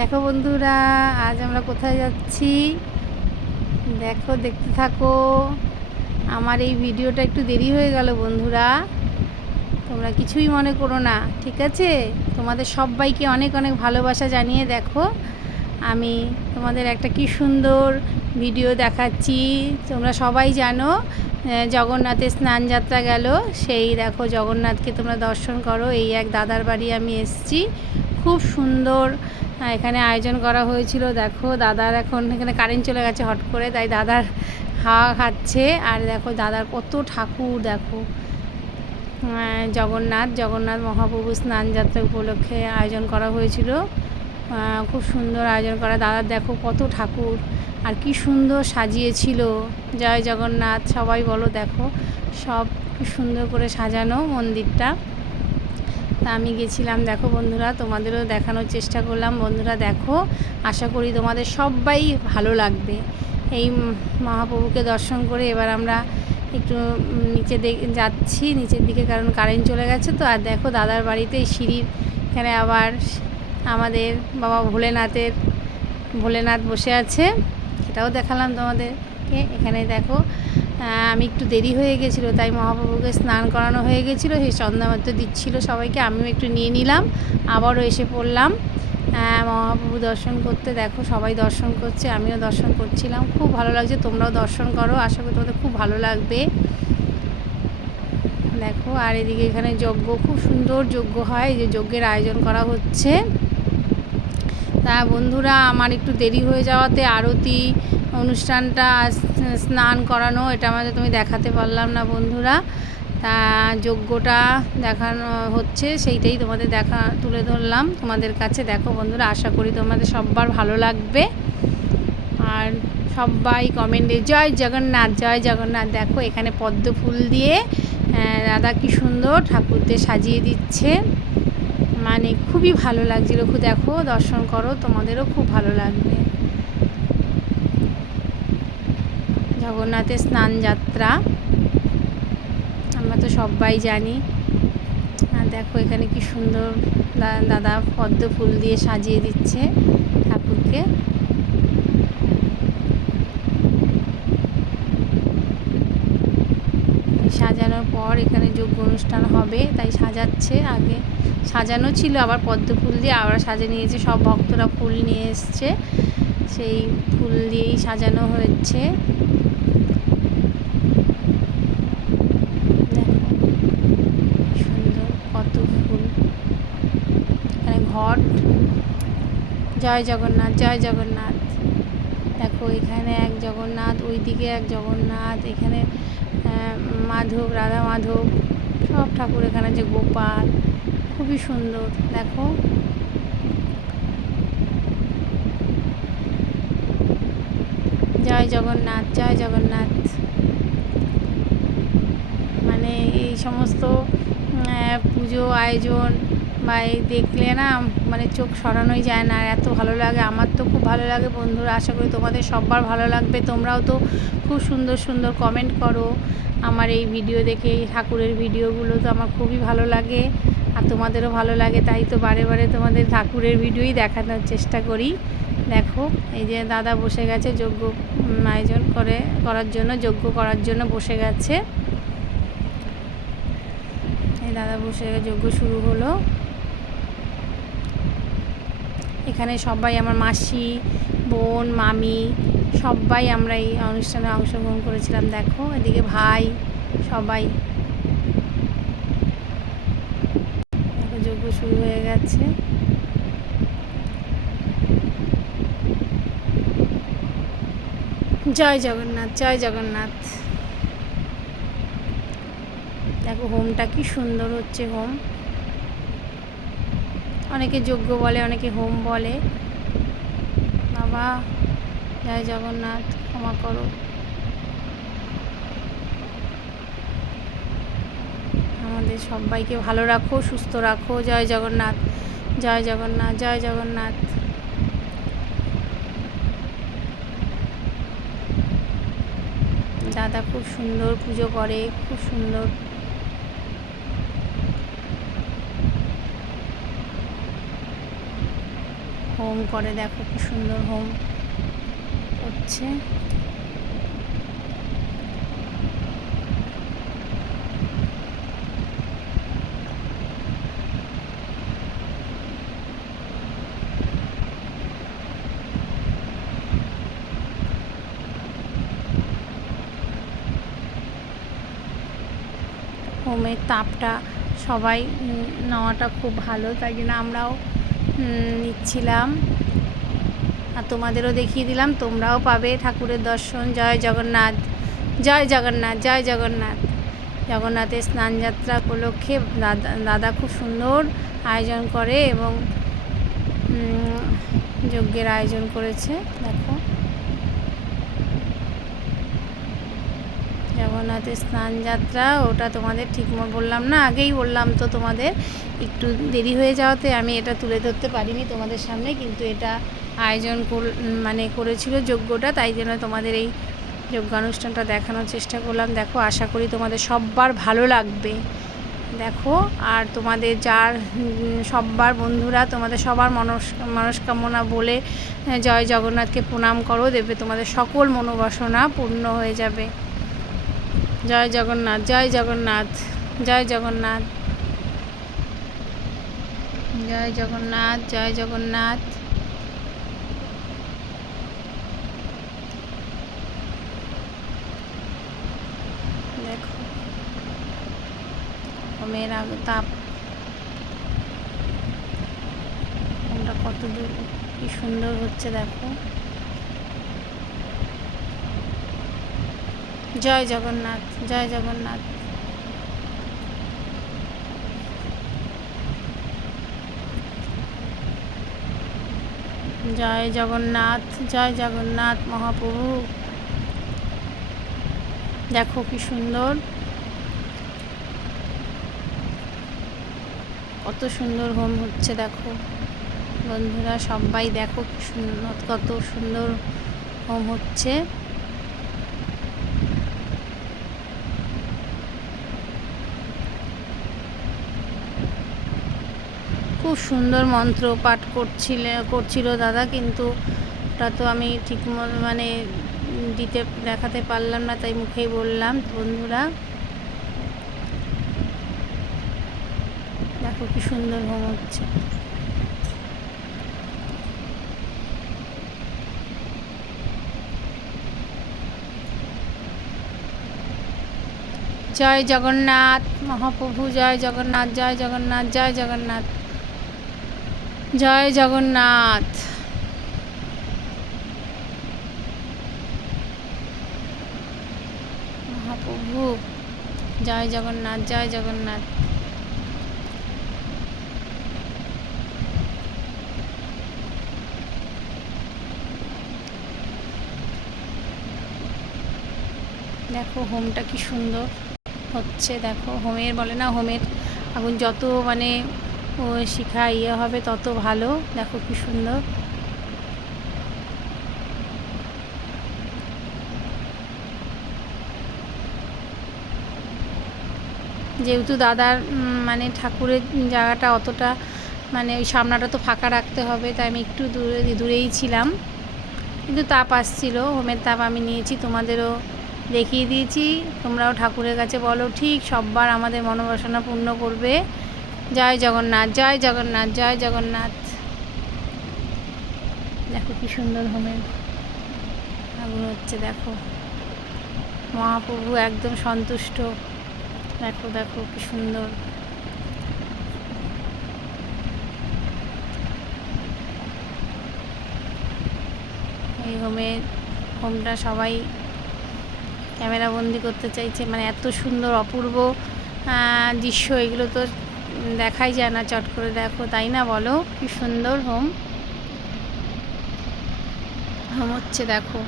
দেখো বন্ধুরা, আজ আমরা কোথায় যাচ্ছি দেখো, দেখতে থাকো। আমার এই ভিডিওটা একটু দেরি হয়ে গেল বন্ধুরা, তোমরা কিছুই মনে করো না, ঠিক আছে? তোমাদের সবাইকে অনেক অনেক ভালোবাসা জানিয়ে দেখো আমি তোমাদের একটা কি সুন্দর ভিডিও দেখাচ্ছি। তোমরা সবাই জানো জগন্নাথের স্নান যাত্রা গেল, সেই দেখো জগন্নাথকে তোমরা দর্শন করো। এই এক দাদার বাড়ি আমি এসেছি, খুব সুন্দর এখানে আয়োজন করা হয়েছিল। দেখো দাদার এখন এখানে কারেন্ট চলে গেছে হট করে, তাই দাদার হাওয়া খাচ্ছে। আর দেখো দাদার কত ঠাকুর, দেখো জগন্নাথ মহাপ্রভু স্নান যাত্রা উপলক্ষে আয়োজন করা হয়েছিল। খুব সুন্দর আয়োজন করা। দাদার দেখো কত ঠাকুর আর কি সুন্দর সাজিয়েছিল। জয় জগন্নাথ সবাই বলো। দেখো সব কি সুন্দর করে সাজানো মন্দিরটা। তা আমি গেছিলাম, দেখো বন্ধুরা, তোমাদেরও দেখানোর চেষ্টা করলাম। বন্ধুরা দেখো, আশা করি তোমাদের সবাই ভালো লাগবে। এই মহাপ্রভুকে দর্শন করে এবার আমরা একটু যাচ্ছি নিচের দিকে, কারণ কারেন্ট চলে গেছে তো। আর দেখো দাদার বাড়িতে এই সিঁড়ির এখানে আবার আমাদের বাবা ভোলেনাথ বসে আছে, সেটাও দেখালাম তোমাদেরকে। এখানে দেখো আমি একটু দেরি হয়ে গেছিলো, তাই মহাপ্রভুকে স্নান করানো হয়ে গেছিলো, সেই চন্দ্রামাত্র দিচ্ছিলো সবাইকে, আমিও একটু নিয়ে নিলাম। আবারও এসে পড়লাম মহাপ্রভু দর্শন করতে। দেখো সবাই দর্শন করছে, আমিও দর্শন করছিলাম। খুব ভালো লাগছে, তোমরাও দর্শন করো, আশা করি তোমাদের খুব ভালো লাগবে। দেখো আর এদিকে এখানে যজ্ঞ, খুব সুন্দর যজ্ঞ হয়, এই যে যজ্ঞের আয়োজন করা হচ্ছে। তা বন্ধুরা, আমার একটু দেরি হয়ে যাওয়াতে আরতি অনুষ্ঠানটা স্নান করানো এটা আমাদের তুমি দেখাতে পারলাম না বন্ধুরা। তা যজ্ঞটা দেখানো হচ্ছে, সেইটাই তোমাদের তুলে ধরলাম তোমাদের কাছে। দেখো বন্ধুরা, আশা করি তোমাদের সবার ভালো লাগবে। আর সবাই কমেন্টে জয় জগন্নাথ জয় জগন্নাথ। দেখো এখানে পদ্ম ফুল দিয়ে দাদা কি সুন্দর ঠাকুরদের সাজিয়ে দিচ্ছে, মানে খুবই ভালো লাগছিল। দেখো দর্শন করো, তোমাদেরও খুব ভালো লাগবে। জগন্নাথের স্নান যাত্রা আমরা তো সবাই জানি। আর দেখো এখানে কি সুন্দর দাদা পদ্ম ফুল দিয়ে সাজিয়ে দিচ্ছে ঠাকুরকে। সাজানোর পর এখানে যজ্ঞ অনুষ্ঠান হবে, তাই সাজাচ্ছে। আগে সাজানো ছিল, আবার পদ্ম ফুল দিয়ে আবার সাজিয়ে নিয়েছে। সব ভক্তরা ফুল নিয়ে এসছে, সেই ফুল দিয়েই সাজানো হয়েছে। সুন্দর কত ফুল, এখানে ঘট। জয় জগন্নাথ জয় জগন্নাথ। দেখো এখানে এক জগন্নাথ, ওইদিকে এক জগন্নাথ, এখানে রাধা মাধব সব ঠাকুর, এখানে যে গোপাল, খুবই সুন্দর। দেখো জয় জগন্নাথ জয় জগন্নাথ। মানে এই সমস্ত পুজো আয়োজন বা এই দেখলে না, মানে চোখ সরানোই যায় না, আর এত ভালো লাগে। আমার তো খুব ভালো লাগে বন্ধুরা, আশা করি তোমাদের সবার ভালো লাগবে। তোমরাও তো খুব সুন্দর সুন্দর কমেন্ট করো আমার এই ভিডিও দেখে। এই ঠাকুরের ভিডিওগুলো তো আমার খুবই ভালো লাগে, আর তোমাদেরও ভালো লাগে, তাই তো বারে বারে তোমাদের ঠাকুরের ভিডিওই দেখানোর চেষ্টা করি। দেখো এই যে দাদা বসে গেছে যজ্ঞ আয়োজন করার জন্য, যজ্ঞ করার জন্য বসে গেছে। এই দাদা বসে যজ্ঞ শুরু হলো। এখানে সবাই আমার মাসি, বোন, মামি সবাই আমরা এই অনুষ্ঠানে অংশগ্রহণ করেছিলাম। দেখো এদিকে ভাই, সবাই। দেখো যজ্ঞ শুরু হয়ে গেছে। জয় জগন্নাথ জয় জগন্নাথ। দেখো হোমটা কি সুন্দর হচ্ছে। হোম, অনেকে যজ্ঞ বলে, অনেকে হোম বলে। বাবা জয় জগন্নাথ, ক্ষমা করো। আমাদের সবাইকে ভালো রাখো, সুস্থ রাখো। জয় জগন্নাথ জয় জগন্নাথ জয় জগন্নাথ। দাদা খুব সুন্দর পুজো করে, খুব সুন্দর। হোম করে, দেখো কি সুন্দর হোম করছে। হোমের তাপটা সবাই নেওয়াটা খুব ভালো, তাই জন্য আমরাও নিচ্ছিলাম আর তোমাদেরও দেখিয়ে দিলাম, তোমরাও পাবে ঠাকুরের দর্শন। জয় জগন্নাথ, জয় জগন্নাথ, জয় জগন্নাথ। জগন্নাথের স্নানযাত্রা উপলক্ষে দাদা খুব সুন্দর আয়োজন করে এবং যজ্ঞের আয়োজন করেছে। দেখো জগন্নাথের স্নানযাত্রা, ওটা তোমাদের ঠিক বললাম না, আগেই বললাম তো তোমাদের, একটু দেরি হয়ে যাওয়াতে আমি এটা তুলে ধরতে পারিনি তোমাদের সামনে, কিন্তু এটা আয়োজন করেছিল যজ্ঞটা, তাই জন্য তোমাদের এই যজ্ঞানুষ্ঠানটা দেখানোর চেষ্টা করলাম। দেখো আশা করি তোমাদের সবার ভালো লাগবে। দেখো আর তোমাদের যার সবার বন্ধুরা তোমাদের সবার মনস্কামনা বলে জয় জগন্নাথকে প্রণাম করো, দেবে তোমাদের সকল মনোবাসনা পূর্ণ হয়ে যাবে। জয় জগন্নাথ, জয় জগন্নাথ, জয় জগন্নাথ, জয় জগন্নাথ, জয় জগন্নাথ। দেখো হোমের তাপ হোমটা কত দূর কি সুন্দর হচ্ছে, দেখো। জয় জগন্নাথ, জয় জগন্নাথ। জয় জগন্নাথ, জয় জগন্নাথ মহাপ্রভু। দেখো কি সুন্দর, কত সুন্দর হোম হচ্ছে। দেখো বন্ধুরা সবাই দেখো কি সুন্দর, কত সুন্দর হোম হচ্ছে। খুব সুন্দর মন্ত্র পাঠ করছিল দাদা, কিন্তু ওটা তো আমি ঠিক দেখাতে পারলাম না, তাই মুখেই বললাম। বন্ধুরা দেখো কি সুন্দর হোম হচ্ছে। জয় জগন্নাথ মহাপ্রভু, জয় জগন্নাথ, জয় জগন্নাথ, জয় জগন্নাথ, জয় জগন্নাথ মহাপ্রভু, জয় জগন্নাথ, জয় জগন্নাথ। দেখো হোমটা কি সুন্দর হচ্ছে। দেখো হোমের বলে না, হোমের আগুন যত শিখা হবে তত ভালো। দেখো কি সুন্দর। যেহেতু দাদার ঠাকুরের জায়গাটা অতটা ওই সামনাটা তো ফাঁকা রাখতে হবে, তাই আমি একটু দূরেই ছিলাম, কিন্তু তাপ আসছিল, হোমের তাপ আমি নিয়েছি, তোমাদেরও দেখিয়ে দিয়েছি। তোমরাও ঠাকুরের কাছে বলো ঠিক সববার আমাদের মনোবাসনা পূর্ণ করবে। জয় জগন্নাথ, জয় জগন্নাথ, জয় জগন্নাথ। দেখো কি সুন্দর হোমের আগুন হচ্ছে। দেখো মহাপ্রভু একদম সন্তুষ্ট। দেখো দেখো কি সুন্দর। এই হোমটা সবাই ক্যামেরা বন্দি করতে চাইছে, এত সুন্দর অপূর্ব দৃশ্য, এগুলো তো দেখাই যায় না চট করে। দেখো তাই না বলো, কি সুন্দর হোম হচ্ছে। দেখো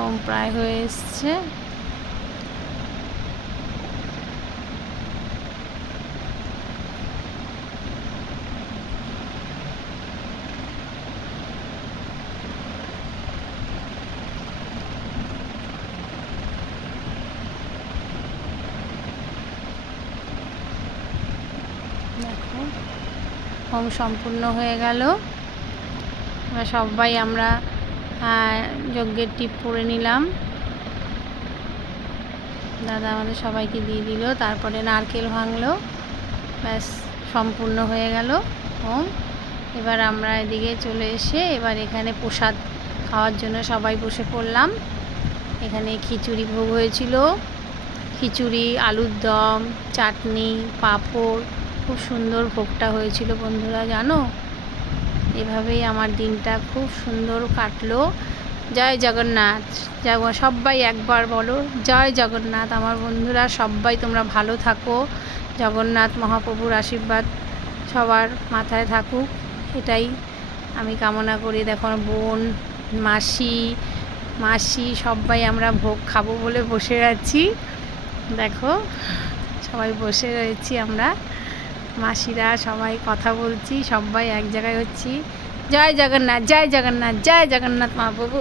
হোম প্রায় হয়ে এসছে। দেখো হোম সম্পূর্ণ হয়ে গেল। সবাই আমরা যজ্ঞের টিপ পরে নিলাম। দাদা আমাদের সবাইকে দিয়ে দিল, তারপরে নারকেল ভাঙলো। ব্যাস সম্পূর্ণ হয়ে গেল হোম। এবার আমরা এদিকে চলে এসে এবার এখানে প্রসাদ খাওয়ার জন্য সবাই বসে পড়লাম। এখানে খিচুড়ি ভোগ হয়েছিল, খিচুড়ি, আলুর দম, চাটনি, পাঁপড়, খুব সুন্দর ভোগটা হয়েছিল বন্ধুরা জানো। এভাবেই আমার দিনটা খুব সুন্দর কাটলো। জয় জগন্নাথ। সবাই একবার বলো জয় জগন্নাথ। আমার বন্ধুরা সবাই তোমরা ভালো থাকো, জগন্নাথ মহাপ্রভুর আশীর্বাদ সবার মাথায় থাকুক, এটাই আমি কামনা করি। দেখো বোন, মাসি সবাই আমরা ভোগ খাবো বলে বসে আছি। দেখো সবাই বসে রয়েছি আমরা, মাসিরা সবাই কথা বলছি, সবাই এক জায়গায় হচ্ছি। জয় জগন্নাথ, জয় জগন্নাথ, জয় জগন্নাথ মহাপ্রভু।